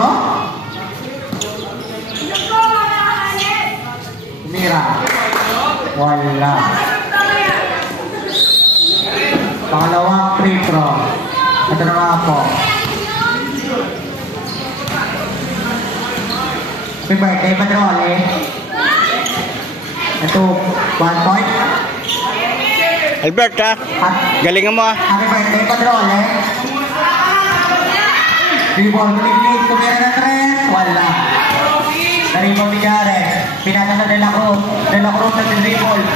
Pedro? Mira. Wala. Pangalawang free throw. Ito na nga po. Happy birthday, Padrole. Ito, 1 point. Albert ha? Galingan mo ha? Happy birthday, Padrole. Rebound ni Luis, kumira na 3. Wala. Na-rebound ni Jared. Pinasa na De La Cruz. De La Cruz na rebound.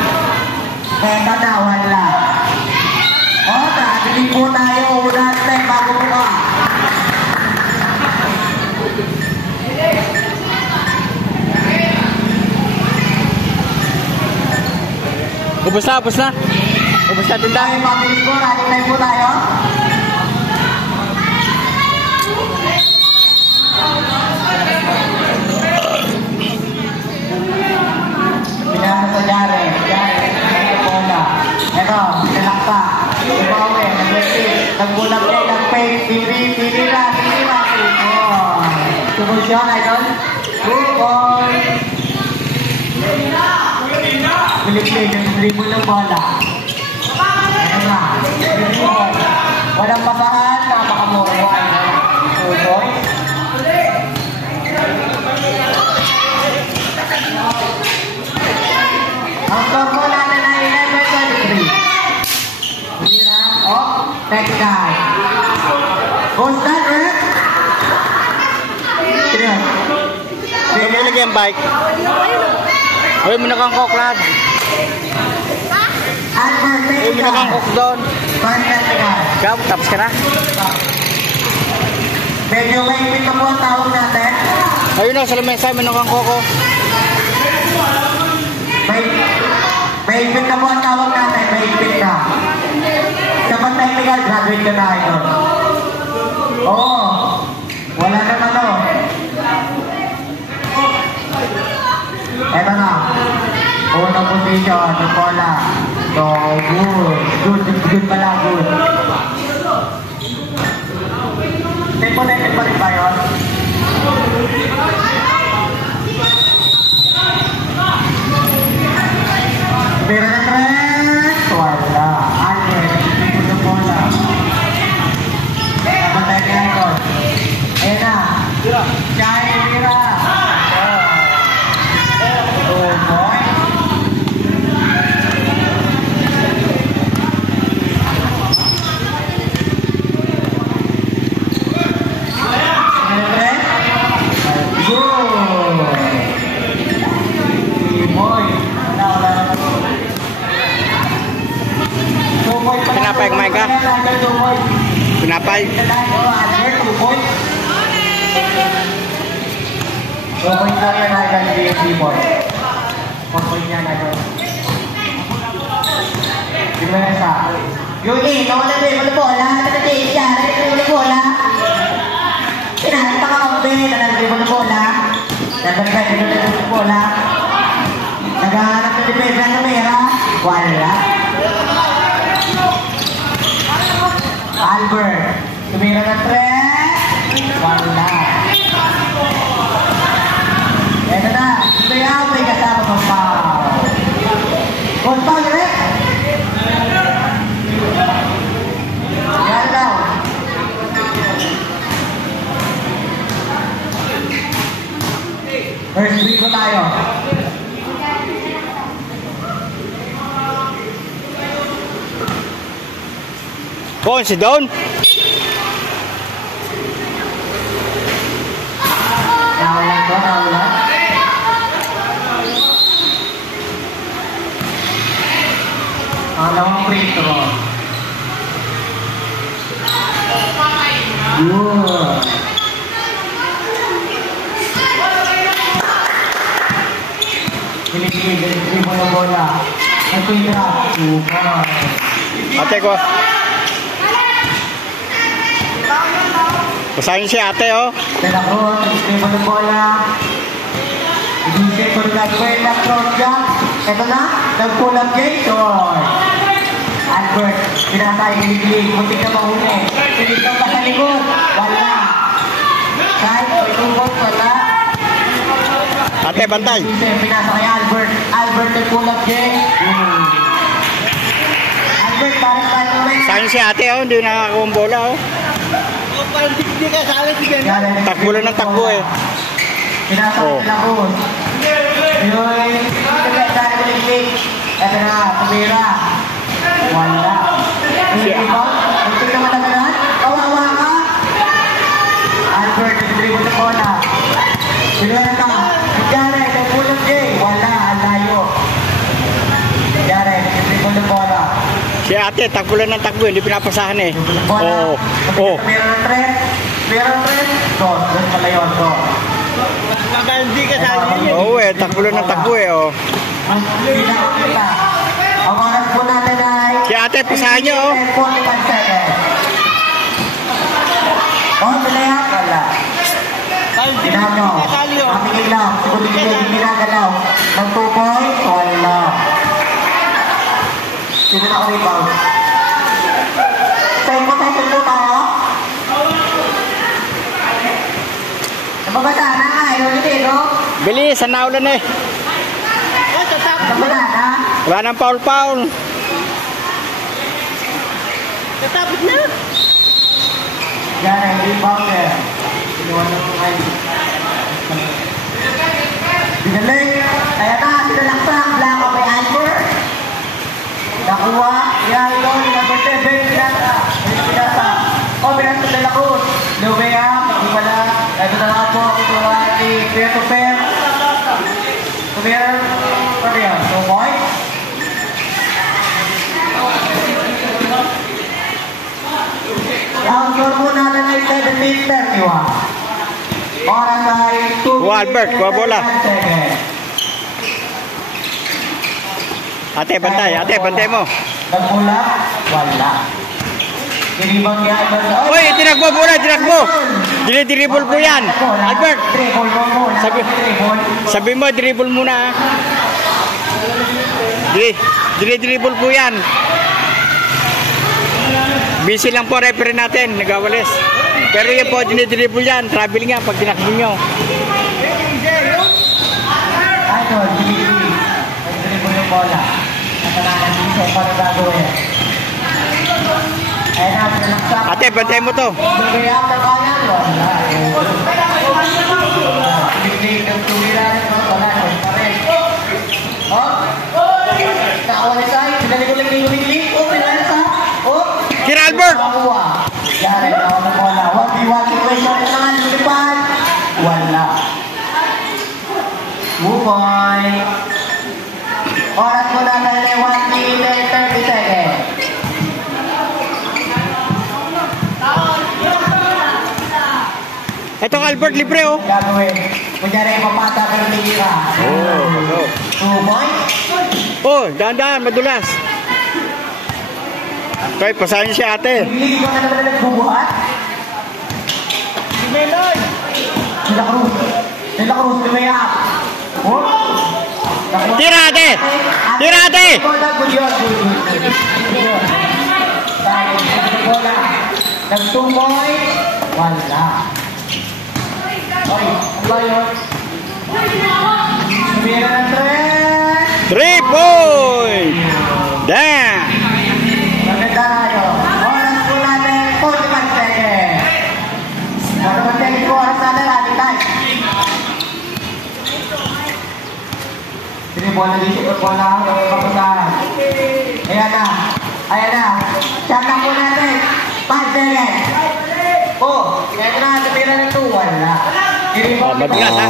Kaya na, wala. O, nakakili po tayo. Unang step bago po ka. Ubus na, ubus na. Ubus na tinda. Tayo pabilis po, running time po tayo. Pinasa sa Jared. Jared, ito bola. Ito, pinalakpa. Ibawe, nagbulag niya, nag-fake. Pili na. Sumusyon, idol. 2 points. Pilipin, dribble ng bola. Ayan na. Walang pasahan, napakamuro. 2 points. Ang score mo na 11-23. Hindi na. Oh, next guy. Who's that, Rick? Sino yun? Tumulog yung bike. Uy, minakangkok lad. Uy, minakangkok doon. Ikaw, tapos ka na? Medyo may ipit po ang tawag natin. Ayun na, sa lamesa, minakangkok ko. May ipit na po ang tawag natin. May ipit na. Kapag technical, graduate ka na ito. Oo. Wala naman o. Eto na. Unang position. Nicola. So, good. Good pala. Good. Tempo-tempo pa rin ba yun? Pero na tres. Wala. Alvin. Nagpipin ng bola. Napatay niya ito. Ayan na. Chai, Mira. Pinapay kumain ka? Pinapay? 2 points lang yan ay dahil 3 points. 4 points yan ay doon. Dimesa. Yuni, nawala din. Wala bola. Nagkakit siya. Wala bola. Pinahanta ka kabe. Nagkakit wala bola. Nagkakit wala bola. Naghahanap na depensa ng Mera. Wala. Albert. Tumira na 3. Wala. Eto na. Sayaw. May kasama ng foul. Good foul, Rick. Yan daw. First free ko tayo. Oh, si Don. Nawalan ko, nawalan. Pangalawang free throw. Good. Pilig-pilig mo na bola. Nagpindra. Super. Ate ko. Basahin si ate, oh. De La Cruz, nagpindra mo na bola. Ibigay ko na kwenta Troja. Ito na, nagpulang Jason. Albert, pinasay, pilig-pilig. Muntik na mahuli. Pilig na pa sa likod. Wala. Kahit may tubos, wala. Ate, bantay. Pinasa kay Albert. Albert ay pull up game. Albert, parang paano Saan si ate, oh? Hindi nakakuha ang bola, oh. Hindi ka sali si Ganda. Takbo lang ng takbo, eh. Pinasa kay Lacruz. Yun. Ito na, tumira. Wala. Ito naman na gano'n. Kawawa ka. Albert, nag-dribble na bola. Sinuwan ka. Jared, nag-pull game. Wala, ang layo. Jared, nag-dribble na bola. Si ate, takbo lang ng takbo, hindi pinapasahan, eh. Bola. Oh. Meron ng threat. Meron ng threat. Doon pala yun. Hindi ka sali. Oo, eh. Takbo lang ng takbo, eh, oh. Ang oras po natin ay... Si ate, pasahan niyo, oh. 41 seconds. Oh, tulaya. Wala. Ginagaw. Mamigay lang. Siguro hindi ginagalaw. Ng 2 points. Wala. Sino na rebound? Sa'yo mo tayo. Nababasa na. Ayaw nito, no? Bilis, naulan, eh. Nababasa na. Wala nang foul. Natapos na. Yan ay rebound eh. Sinuwan ng ay. Binalik. Kaya na, sinalaksak. Blanco kay Albert. Nakuha. Yan yun. Number 7. Pinasa. O, pinasa sa Lacruz. Lumea. Hindi pala. Ito na lang po. Ituwa ni Pierre-Tupper. Tumira. Ano yan? 2 points. Ang score po natin ay 17-31. Oras ay 2 Albert, kuha bola. Ate, bantay mo. Nagmula, wala. Dinibang niya Albert. Uy, tinakbo bola. Dinidribble po yan. Albert, Dribble mo muna. sabi mo, dribble muna. Dinidribble po yan. Busy lang po referee natin, nagawalis. Pero yan po, dinidribble yan. Travel nga pag tinakbo nyo. Idol, dinidribble. Nagdribble yung bola. Natanakan din siya paano gagawin. Ayan na, pinalaksak. Ate, bantay mo to. Bigay up ng kanan, wala. Bigay ng tumira rin, wala. Pares. Oh, nakawalis ay, pinalig-ulig. Oh, pinalasa. Oh, Kira Albert! Yari, ako na bola. 1v1 situation naman, lumipad. Wala. Move on. Oras mo na tayo na 1 minute 30 seconds. Ito Albert, libre, oh. Gagawin. Kunyari, papata ka ng tira. 2 points. Oh, dahan-dahan, madulas. Okay, pasahin si ate. Hindi ko na naman nagbubuhat. Si Meloy. Nila Cruz, lumaya. Oh. Tira, ate! Tira, ate! Good yun. Bola. Nag 2 points. Wala. Okay, ano yun? Sumira ng 3 points! Damn! Maganda na yun. Oras po natin, 45 seconds. Maganda yung oras natin, ating time. Sini bola di situ bola, keputusan. Ayan na. Shot na po natin. 5 seconds. Oh, yan na, tumira na 2. Wala. Madulas, ha?